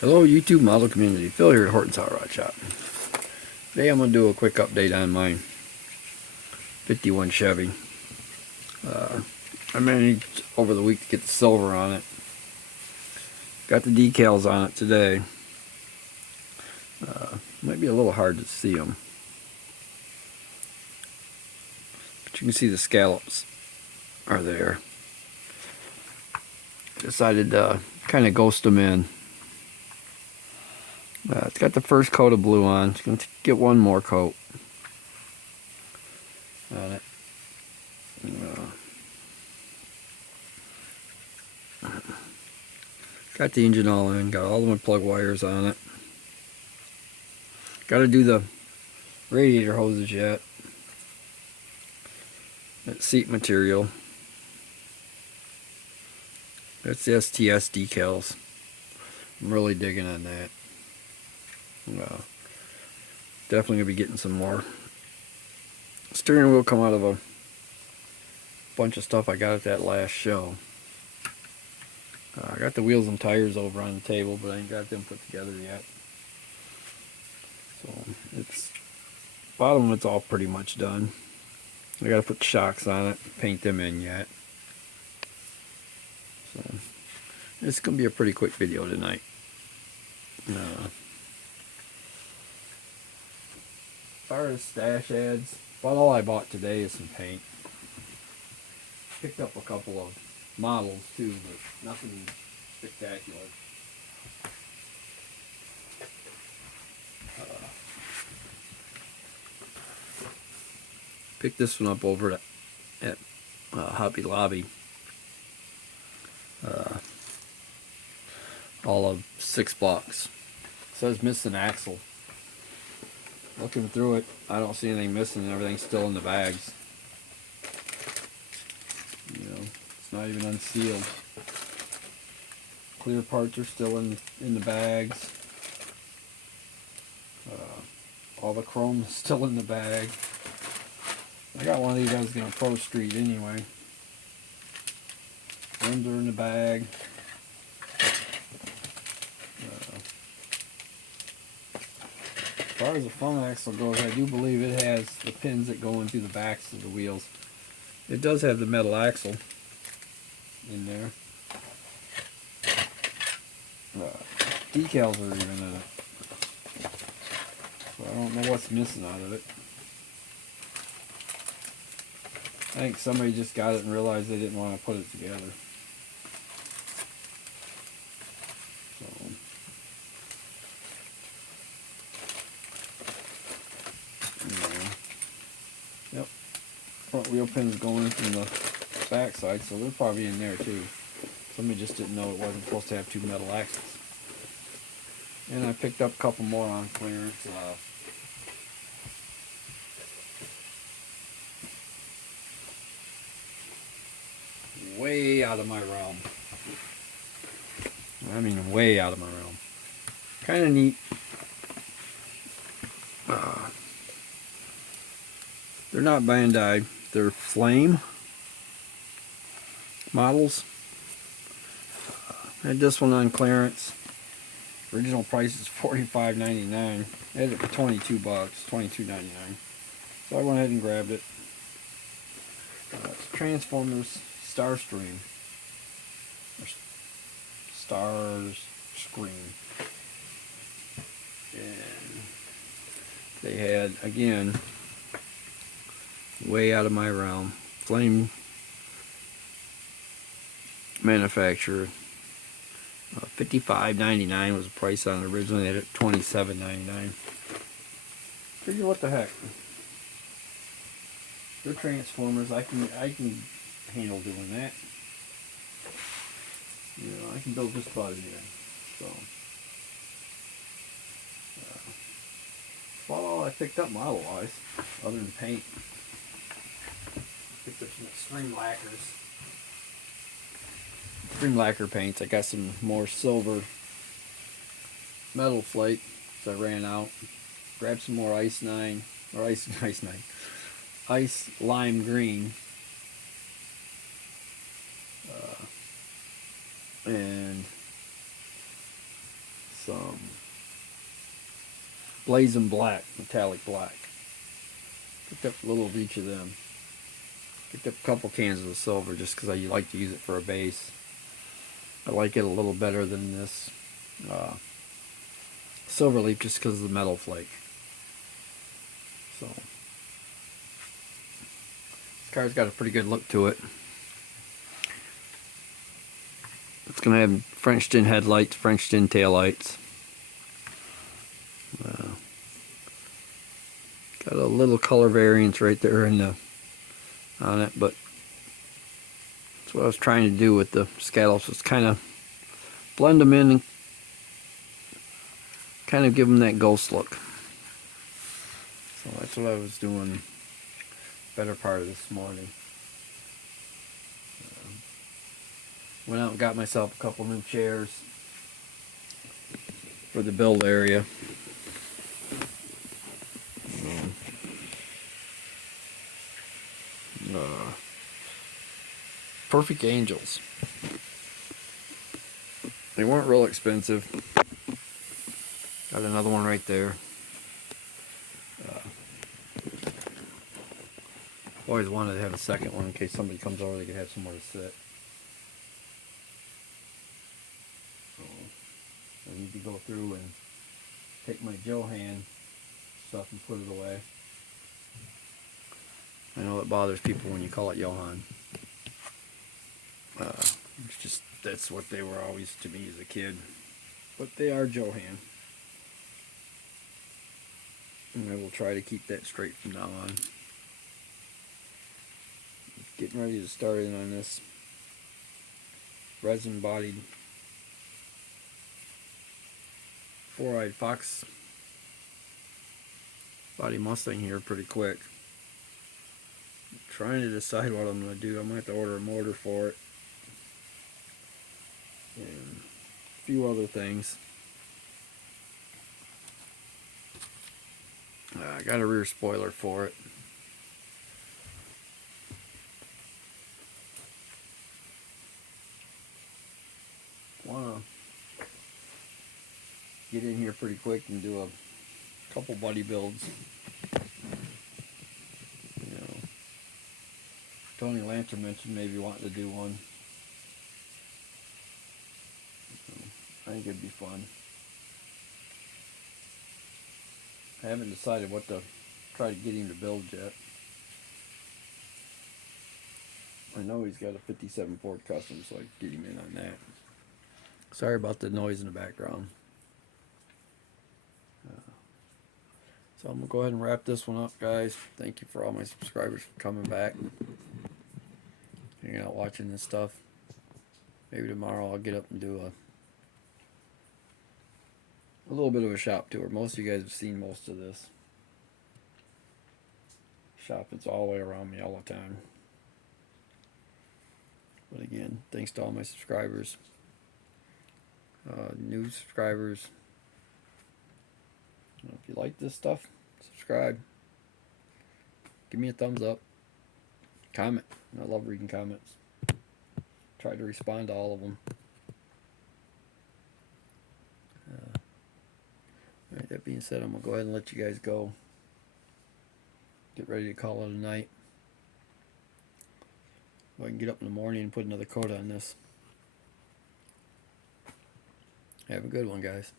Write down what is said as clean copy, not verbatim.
Hello YouTube model community, Phil here at Horton's Hot Rod Shop. Today I'm going to do a quick update on my 51 Chevy. I managed over the week to get the silver on it. Got the decals on it today. Might be a little hard to see them, but you can see the scallops are there. Decided to kind of ghost them in. It's got the first coat of blue on. It's going to get one more coat on it. Got the engine all in, got all of my plug wires on it. Got to do the radiator hoses yet. That seat material. That's the STS decals. I'm really digging on that. Definitely going to be getting some more. Steering wheel come out of a bunch of stuff I got at that last show. I got the wheels and tires over on the table, but I ain't got them put together yet. So it's bottom of it's all pretty much done. I got to put the shocks on it, paint them in yet. So it's gonna be a pretty quick video tonight. As far as stash ads, about all I bought today is some paint. Picked up a couple of models too, but nothing spectacular. Picked this one up over at Hobby Lobby. All of $6. It says missing axle. Looking through it, I don't see anything missing. Everything's still in the bags. It's not even unsealed. Clear parts are still in the bags. All the chrome is still in the bag. I got one of these I was gonna Pro Street anyway. Rims are in the bag. As far as the front axle goes, I do believe it has the pins that go into the backs of the wheels. It does have the metal axle in there. Decals are even in it. So I don't know what's missing out of it. I think somebody just got it and realized they didn't want to put it together. So, yep. Front wheel pins going from the back side, so they're probably in there too. Somebody just didn't know it wasn't supposed to have two metal axles. And I picked up a couple more on clearance. Way out of my realm. I mean, way out of my realm. Kind of neat. They're not Bandai. They're Flame models. I had this one on clearance. Original price is $45.99. I had it for $22, $22.99. So I went ahead and grabbed it. It's Transformers Starscream. Starscream. And they had, again, way out of my realm, Flame manufacturer. $55.99 was the price on it originally. They had it $27.99. Figure what the heck. They're Transformers. I can handle doing that. I can build just about anything. So, well, all I picked up model-wise, other than paint. Picked up some Extreme Lacquers. Extreme Lacquer paints. I got some more silver metal flake, so I ran out. Grabbed some more Ice 9, or Ice 9, Ice Lime Green. And some Blazing Black, metallic black. Picked up a little of each of them. Picked up a couple cans of the silver just because I like to use it for a base. I like it a little better than this silver leaf just because of the metal flake. So this car's got a pretty good look to it. It's going to have French tin headlights, French tin taillights. Got a little color variance right there on it, but that's what I was trying to do with the scallops, was kind of blend them in and kind of give them that ghost look. So that's what I was doing better part of this morning. Went out and got myself a couple new chairs for the build area. Perfect Angels. They weren't real expensive. Got another one right there. Always wanted to have a second one in case somebody comes over, they could have somewhere to sit. So I need to go through and take my Johan stuff and put it away. I know it bothers people when you call it Johan. It's just, that's what they were always to me as a kid. But they are Johan. And I will try to keep that straight from now on. Getting ready to start in on this resin bodied 4-eyed fox body Mustang here pretty quick. I'm trying to decide what I'm going to do. I might have to order a motor for it. And a few other things. I got a rear spoiler for it. Want to get in here pretty quick and do a couple buddy builds. You know, Tony Lancer mentioned maybe wanting to do one. I think it'd be fun. I haven't decided what to try to get him to build yet. I know he's got a 57 Ford Custom, so I can get him in on that. Sorry about the noise in the background. So I'm going to go ahead and wrap this one up, guys. Thank you for all my subscribers for coming back. Hanging out watching this stuff. Maybe tomorrow I'll get up and do a little bit of a shop tour. Most of you guys have seen most of this. Shopping's all the way around me all the time. But again, thanks to all my subscribers. New subscribers. If you like this stuff, subscribe. Give me a thumbs up. Comment. I love reading comments. Try to respond to all of them. Alright, that being said, I'm going to go ahead and let you guys go. Get ready to call it a night. So I can get up in the morning and put another coat on this. Have a good one, guys.